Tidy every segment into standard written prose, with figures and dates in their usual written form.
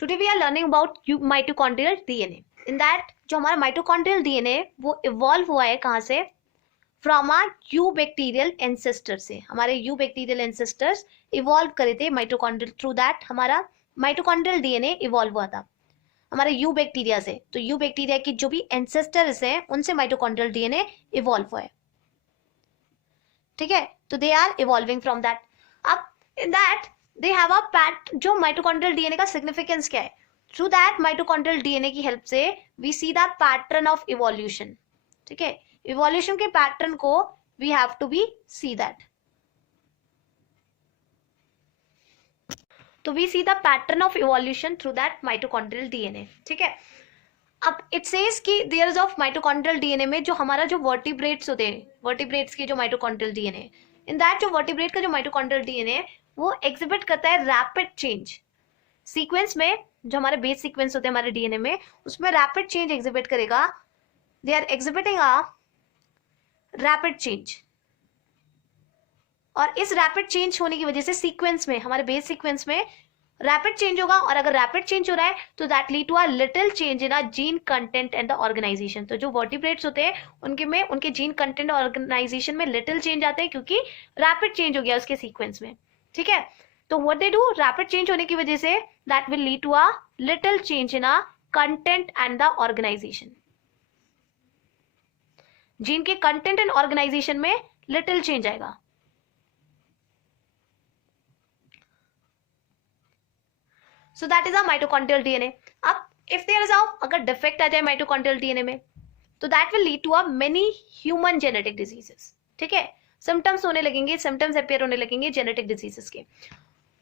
Today we are learning about mitochondrial DNA. In that जो हमारा mitochondrial DNA वो evolve हुआ है कहाँ से? From our eubacterial ancestor से. हमारे यू बैक्टीरियल एंसेस्टर्स इवॉल्व करे थे माइटोकॉन्ड्रियल, थ्रू दैट हमारा माइटोकॉन्ड्रियल डीएनए इवॉल्व हुआ था हमारे यू बैक्टीरिया से. तो यू बैक्टीरिया की जो भी एंसेस्टर्स हैं उनसे माइटोकॉन्ड्रियल डीएनए इवॉल्व हुआ है. ठीक है, तो they are evolving from that. अब in that they have a pat. जो माइटोकॉन्ड्रियल डीएनए का सिग्निफिकेंस क्या है? थ्रू दैट माइटोकॉन्ड्रियल डीएनए की हेल्प से we see the pattern of evolution. ठीक है, इवोल्यूशन के पैटर्न को we have to be see that. तो we see the pattern of evolution through that mitochondrial DNA. ठीक है, अब इट सेज कि there is of mitochondrial DNA में जो हमारा जो वर्टिब्रेट्स होते हैं, वर्टिब्रेट्स के जो माइटोकॉन्ड्रियल डीएनए, इन दैट जो वर्टिब्रेट का जो माइटोकॉन्ड्रियल डीएनए वो एग्जिबिट करता है रैपिड चेंज. सीक्वेंस में जो हमारे बेस सीक्वेंस होते हैं हमारे डीएनए में, उसमें रैपिड चेंज एग्जिबिट करेगा. They are exhibiting a rapid change. और इस रैपिड चेंज होने की वजह से सीक्वेंस में, हमारे बेस सीक्वेंस में रैपिड चेंज होगा. और अगर रैपिड चेंज हो रहा है तो that lead to a little change in a gene content and the organization. तो जो वर्टिब्रेट्स होते हैं उनके में उनके जीन कंटेंट और ऑर्गेनाइजेशन में लिटिल चेंज आते हैं क्योंकि रैपिड चेंज हो गया उसके सीक्वेंस में. ठीक है, तो what they do, rapid change होने की वजह से that will lead to a little change in a content and the organisation. Gene के कंटेंट एंड ऑर्गेनाइजेशन में लिटिल चेंज आएगा. So that is a mitochondrial DNA. अब इफ देयर इज अगर defect आ जाए माइटोकॉन्ड्रियल डीएनए में तो that will lead to a many human genetic diseases. ठीक है, सिम्टम्स होने लगेंगे, सिम्टम्स अपियर होने लगेंगे जेनेटिक डिजीजेस के.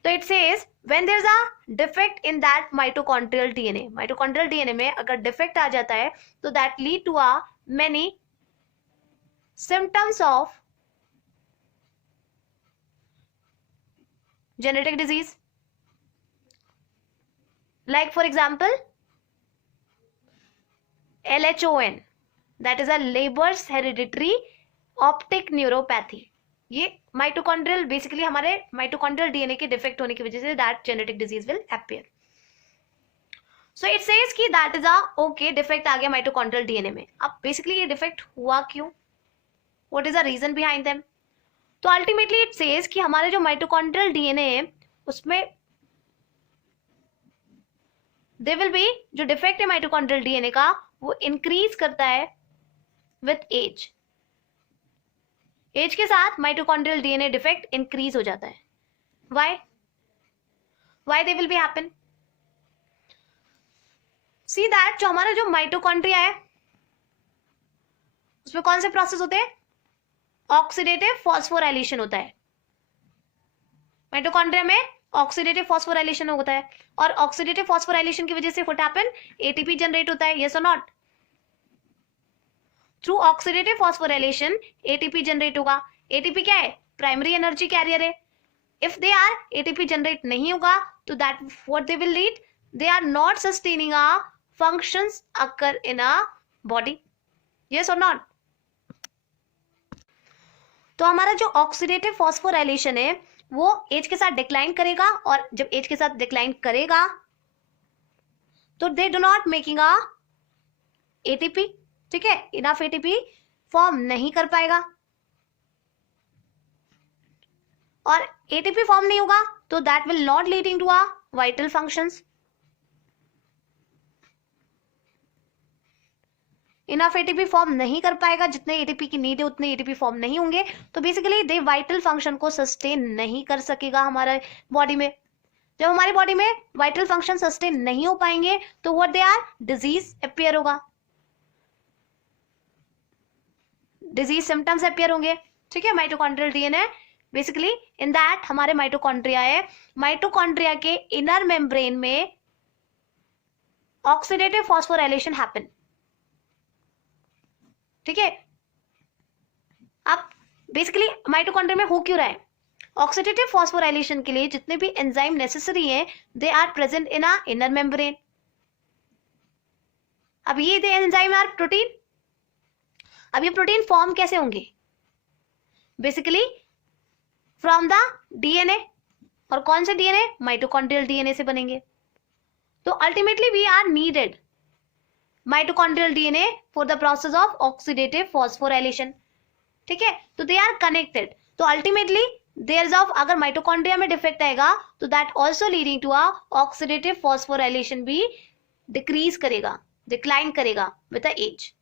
तो it says when there is a defect in that mitochondrial DNA, mitochondrial DNA में अगर डिफेक्ट आ जाता है तो that lead to a many symptoms of genetic disease. Like for example, LHON, that is a Leber's hereditary optic neuropathy. ये mitochondrial, basically हमारे mitochondrial DNA के defect होने की वजह से that genetic disease will appear. So it says कि that is a okay defect आ गया माइटोकॉन्ड्रियल डीएनए में. अब बेसिकली ये डिफेक्ट हुआ क्यों, what is the reason behind them? तो अल्टीमेटली इट सेज कि हमारे जो माइटोकॉन्ड्रियल डीएनए है उसमें दे विल बी, जो डिफेक्ट है माइटोकॉन्ड्रियल डीएनए का वो इंक्रीज करता है विथ एज. एज के साथ माइटोकॉन्ड्रियल डीएनए डिफेक्ट इंक्रीज हो जाता है. Why they will be happen? See that जो हमारा जो माइटोकॉन्ड्रिया है उसमें कौन से प्रोसेस होते हैं? ऑक्सीडेटिव फॉस्फोराइलेशन होता है. माइटोकॉन्ड्रिया में ऑक्सीडेटिव फॉस्फोराइलेशन होता है और ऑक्सीडेटिव फॉस्फोराइलेशन की वजह से व्हाट हैपन, एटीपी जनरेट होता है. Yes or not? Through oxidative phosphorylation ATP generate होगा. एटीपी क्या है? प्राइमरी एनर्जी कैरियर है. If they are ATP generate नहीं होगा तो that what they will lead, they are not sustaining a functions occur in a body. Yes or not? तो हमारा जो ऑक्सीडेटिव फॉस्फोराइलेशन है वो एज के साथ डिक्लाइन करेगा और जब एज के साथ डिक्लाइन करेगा तो they do not making a ATP. ठीक है, इनफ एटीपी फॉर्म नहीं कर पाएगा और एटीपी फॉर्म नहीं होगा तो that will not leading to a vital functions. Enough ATP form नहीं कर पाएगा, जितने एटीपी की नीड है उतने एटीपी फॉर्म नहीं होंगे. तो बेसिकली दे वाइटल फंक्शन को सस्टेन नहीं कर सकेगा हमारे बॉडी में. जब हमारी बॉडी में वाइटल फंक्शन सस्टेन नहीं हो पाएंगे तो what they are, disease appear होगा, डिजीज सिम्टम्स अपियर होंगे. ठीक है, mitochondrial DNA basically in that हमारे माइटोकॉन्ड्रिया है, माइटोकॉन्ड्रिया के इनर मेम्ब्रेन में ऑक्सीडेटिव फॉस्फोराइलेशन हैपन. ठीक है, अब बेसिकली माइटोकॉन्ड्रिया में हो क्यों रहा है? ऑक्सीडेटिव फॉस्फोराइलेशन के लिए जितने भी एंजाइम नेसेसरी हैं they are present in a inner membrane. अब ये दे एंजाइम आर प्रोटीन. अब ये प्रोटीन फॉर्म कैसे होंगे? Basically from the DNA. और कौन से डीएनए? माइटोकॉन्ड्रियल डीएनए से बनेंगे. तो ultimately we are needed mitochondrial DNA for the process of oxidative phosphorylation, ठीक है, तो दे आर कनेक्टेड। तो अल्टीमेटली देयर ऑफ अगर माइटोकॉन्ड्रिया में डिफेक्ट आएगा तो that also leading to a oxidative phosphorylation भी डिक्रीज करेगा, डिक्लाइन करेगा विद द एज।